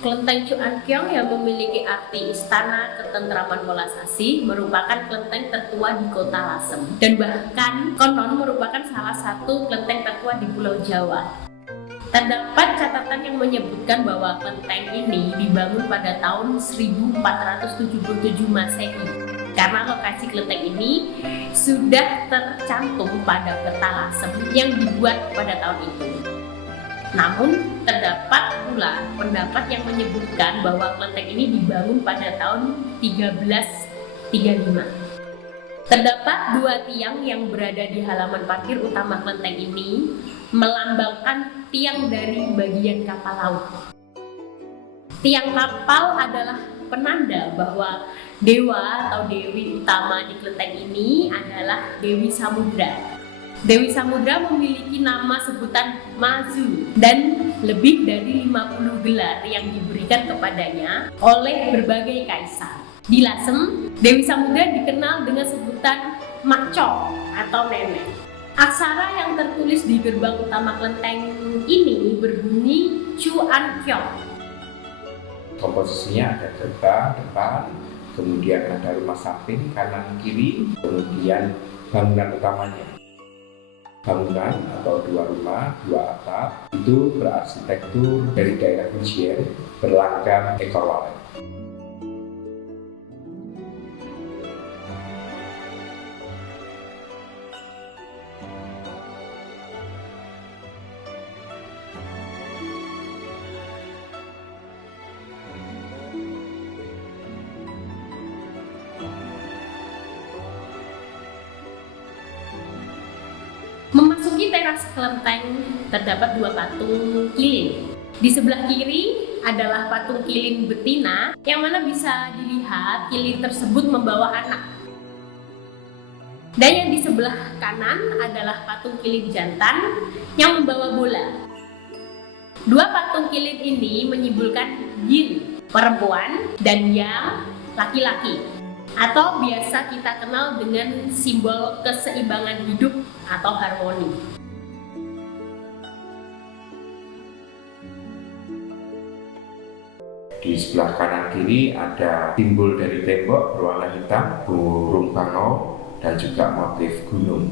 Kelenteng Chuankyong yang memiliki arti istana ketentraman Molasasi merupakan kelenteng tertua di kota Lasem dan bahkan konon merupakan salah satu kelenteng tertua di Pulau Jawa. Terdapat catatan yang menyebutkan bahwa kelenteng ini dibangun pada tahun 1477 Masehi karena lokasi kelenteng ini sudah tercantum pada peta Lasem yang dibuat pada tahun itu. Namun, terdapat pula pendapat yang menyebutkan bahwa kelenteng ini dibangun pada tahun 1335. Terdapat dua tiang yang berada di halaman parkir utama kelenteng ini melambangkan tiang dari bagian kapal laut. Tiang kapal adalah penanda bahwa dewa atau dewi utama di kelenteng ini adalah Dewi Samudra. Dewi Samudra memiliki nama sebutan Mazu dan lebih dari 50 gelar yang diberikan kepadanya oleh berbagai kaisar. Di Lasem, Dewi Samudra dikenal dengan sebutan Makco atau Nenek. Aksara yang tertulis di gerbang utama kelenteng ini berbunyi Chuankyong. Komposisinya ada gerbang depan, kemudian ada rumah samping kanan kiri, kemudian bangunan utamanya. Bangunan atau dua rumah, dua atap itu berarsitektur dari daerah Fujian berlangkah ekor walet. Memasuki teras kelenteng terdapat dua patung kilin. Di sebelah kiri adalah patung kilin betina yang mana bisa dilihat kilin tersebut membawa anak. Dan yang di sebelah kanan adalah patung kilin jantan yang membawa bola. Dua patung kilin ini menyimbolkan yin, perempuan, dan yang, laki-laki, atau biasa kita kenal dengan simbol keseimbangan hidup atau harmoni. Di sebelah kanan kiri ada simbol dari tembok berwarna hitam, burung bangau, dan juga motif gunung.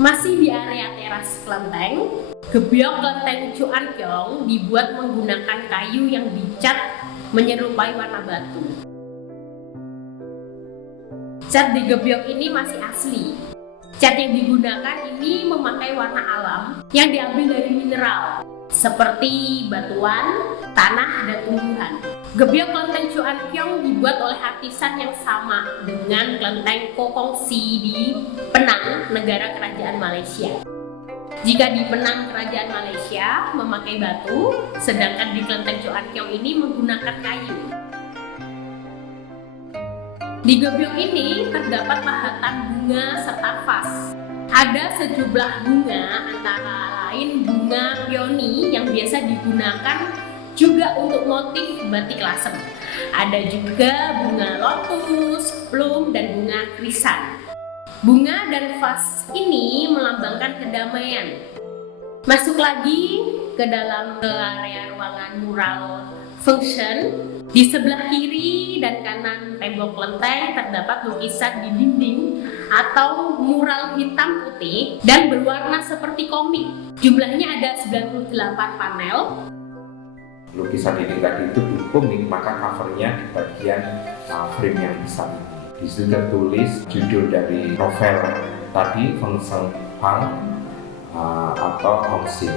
Masih di area teras kelenteng, gebyok kelenteng Chuankyong dibuat menggunakan kayu yang dicat menyerupai warna batu. Cat di gebyok ini masih asli. Cat yang digunakan ini memakai warna alam yang diambil dari mineral seperti batuan, tanah, dan tumbuhan. Gebyok kelenteng Chuankyong dibuat oleh artisan yang sama dengan kelenteng Kokongsi di Penang, negara kerajaan Malaysia. Jika di Penang kerajaan Malaysia memakai batu, sedangkan di kelenteng Chuankyong ini menggunakan kayu. Di gebyok ini terdapat pahatan bunga serta vas. Ada sejumlah bunga antara lain bunga peony yang biasa digunakan juga untuk motif batik Lasem. Ada juga bunga lotus, plum, dan bunga krisan. Bunga dan vas ini melambangkan kedamaian. Masuk lagi ke dalam area ruangan mural function. Di sebelah kiri dan kanan tembok kelenteng terdapat lukisan di dinding atau mural hitam putih dan berwarna seperti komik. Jumlahnya ada 98 panel. Lukisan ini tadi itu di komik, maka covernya di bagian frame yang besar ini. Di situ tertulis judul dari novel tadi, Feng Sheng Pang atau Hong Xin.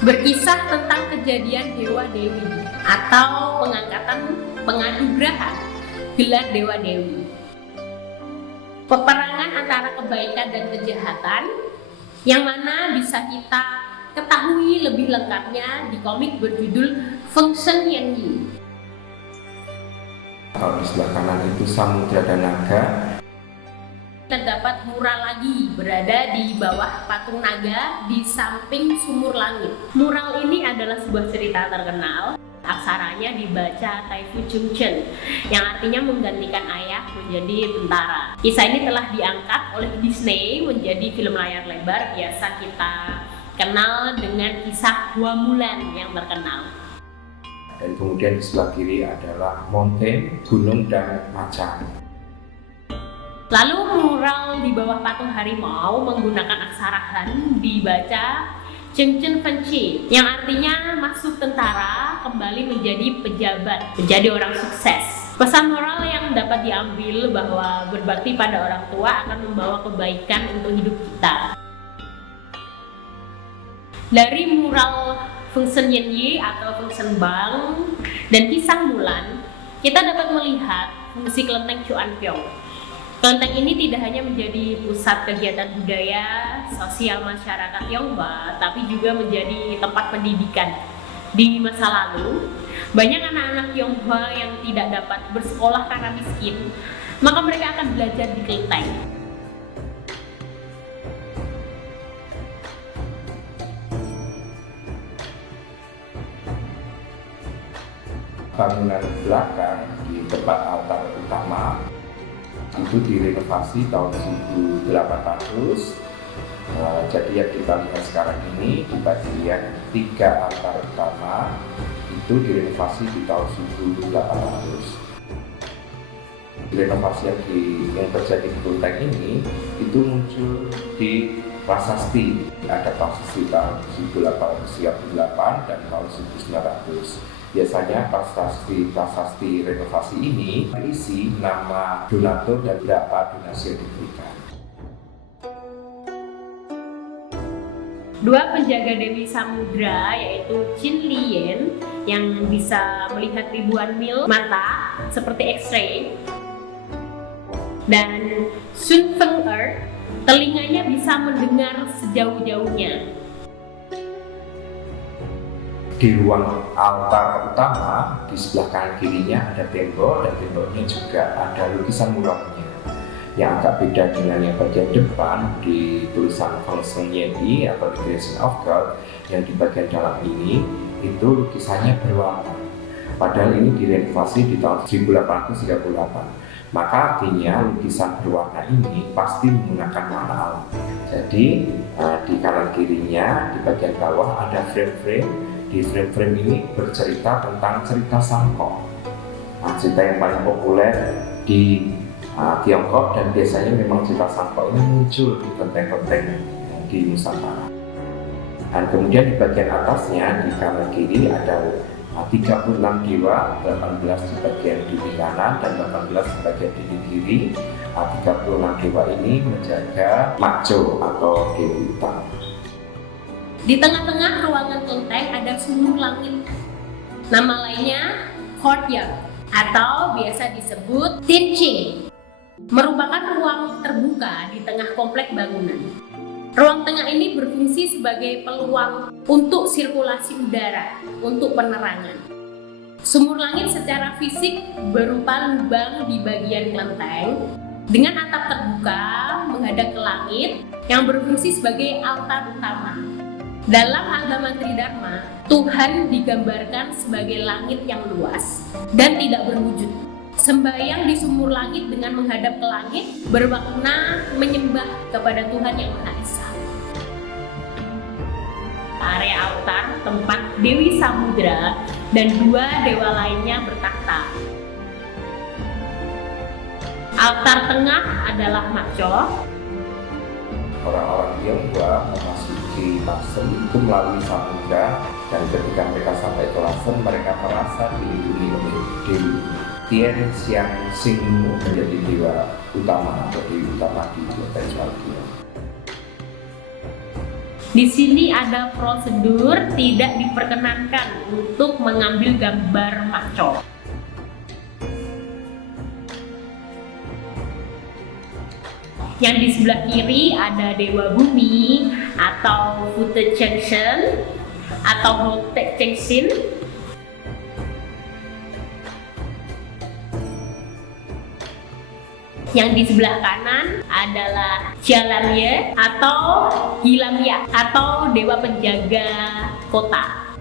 Berkisah tentang kejadian Dewa Dewi atau pengangkatan penganugeraan gelar Dewa Dewi. Peperangan antara kebaikan dan kejahatan yang mana bisa kita ketahui lebih lengkapnya di komik berjudul Feng Sheng Yan Yi. Kalau di sebelah kanan itu samudra dan naga. Terdapat mural lagi berada di bawah patung naga di samping sumur langit. Mural ini adalah sebuah cerita terkenal. Aksaranya dibaca Tai Fu Chung Chen yang artinya menggantikan ayah menjadi tentara. Kisah ini telah diangkat oleh Disney menjadi film layar lebar biasa kita kenal dengan kisah Hua Mulan yang terkenal. dan kemudian di sebelah kiri adalah mountain, gunung dan macan. Lalu mural di bawah patung harimau menggunakan aksara Han dibaca Chengchen Fenci, yang artinya masuk tentara kembali menjadi pejabat, menjadi orang sukses. Pesan moral yang dapat diambil bahwa berbakti pada orang tua akan membawa kebaikan untuk hidup kita. Dari mural Fungsen Yenyi atau Fungsen Bang dan Pisang Bulan, kita dapat melihat fungsi kelenteng Chuanpyong. Kelenteng ini tidak hanya menjadi pusat kegiatan budaya, sosial masyarakat Tionghoa, tapi juga menjadi tempat pendidikan. Di masa lalu, banyak anak-anak Tionghoa yang tidak dapat bersekolah karena miskin, maka mereka akan belajar di kelenteng. Bangunan belakang di tempat altar utama itu direnovasi tahun 1800. Jadi yang kita lihat sekarang ini di bagian 3 altar utama itu direnovasi di tahun 1800. Renovasi yang terjadi di kelenteng ini itu muncul di prasasti, ada prasasti tahun 1838 dan tahun 1900. Biasanya prasasti renovasi ini berisi nama donatur dan berapa donasi yang diberikan. Dua penjaga Dewi Samudra yaitu Qin Liyan yang bisa melihat ribuan mil mata seperti X-ray, dan Sun Feng Er telinganya bisa mendengar sejauh-jauhnya. Di ruang altar utama, di sebelah kanan kirinya ada tembok, dan temboknya juga ada lukisan muralnya. Yang agak beda dengan yang bagian depan di tulisan Feng Yenyi atau The Creation of God, yang di bagian dalam ini itu lukisannya berwarna. Padahal ini direnovasi di tahun 1838. Maka artinya lukisan berwarna ini pasti menggunakan warna alam. Jadi di kanan kirinya, di bagian bawah ada frame-frame. Di frame-frame ini bercerita tentang cerita Sangkok. Cerita yang paling populer di Tiongkok, dan biasanya memang cerita Sangkok ini muncul di kelenteng-kelenteng di Nusantara. Dan kemudian di bagian atasnya, di kanan kiri ada 36 dewa, 18 di bagian dinding kanan dan 18 di bagian dinding kiri. 36 dewa ini menjaga Makjo atau Dewi Utama. Di tengah-tengah ruangan kelenteng ada sumur langit. Nama lainnya courtyard atau biasa disebut Tinching, merupakan ruang terbuka di tengah komplek bangunan. Ruang tengah ini berfungsi sebagai peluang untuk sirkulasi udara, untuk penerangan. Sumur langit secara fisik berupa lubang di bagian kelenteng dengan atap terbuka menghadap ke langit yang berfungsi sebagai altar utama. Dalam agama Tridharma, Tuhan digambarkan sebagai langit yang luas dan tidak berwujud. Sembahyang di sumur langit dengan menghadap ke langit bermakna menyembah kepada Tuhan yang Maha Esa. Area altar tempat Dewi Samudra dan 2 dewa lainnya bertakhta. Altar tengah adalah Makjo. Orang-orang Tionghoa memasuki Lasem itu melalui samudra, dan ketika mereka sampai ke Lasem, mereka merasa dilindungi oleh Dewi Tien Siang Sing menjadi dewa utama atau dewi utama di kelenteng Chuanpyong. Di sini ada prosedur tidak diperkenankan untuk mengambil gambar Makjo. Yang di sebelah kiri ada Dewa Bumi atau Fute Chengsen atau Hotek Chengsin. Yang di sebelah kanan adalah Jialamye atau Gilamya atau Dewa Penjaga Kota.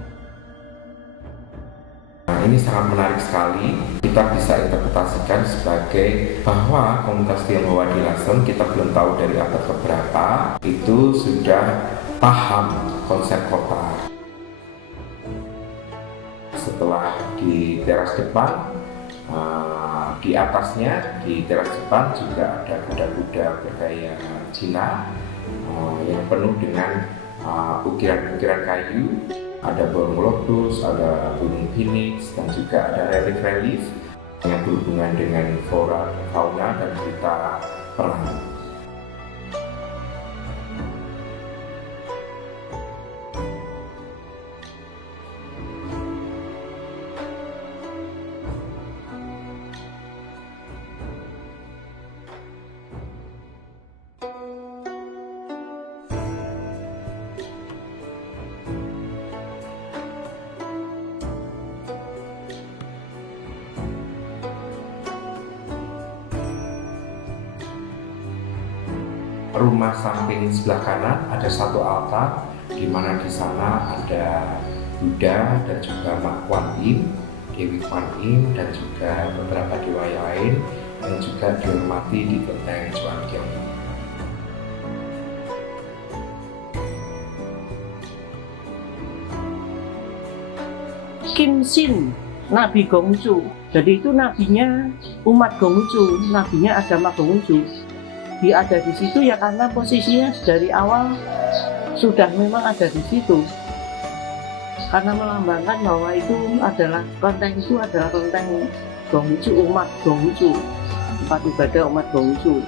Ini sangat menarik sekali. Kita bisa interpretasikan sebagai bahwa komunitas Tionghoa di Lasem, kita belum tahu dari abad keberapa, itu sudah paham konsep kota. Setelah di teras depan. Di atasnya, di teras depan juga ada kuda-kuda bergaya Cina yang penuh dengan ukiran-ukiran kayu. Ada burung lotus, ada burung phoenix, dan juga ada relief-relief yang berhubungan dengan flora, fauna, dan cerita perang. Rumah samping sebelah kanan ada satu altar, di mana di sana ada Buddha dan juga Mak Kuan Im, Dewi Kuan Im, dan juga beberapa dewa yang lain yang juga dihormati di kelenteng Chuankyong. Kim Sin, Nabi Gongsu. Jadi itu nabinya umat Gongsu, nabinya agama Gongsu. Dia ada di situ ya karena posisinya dari awal sudah memang ada di situ. Karena melambangkan bahwa itu adalah kelenteng Gongsu, umat Gongsu, tempat ibadah umat Gongsu.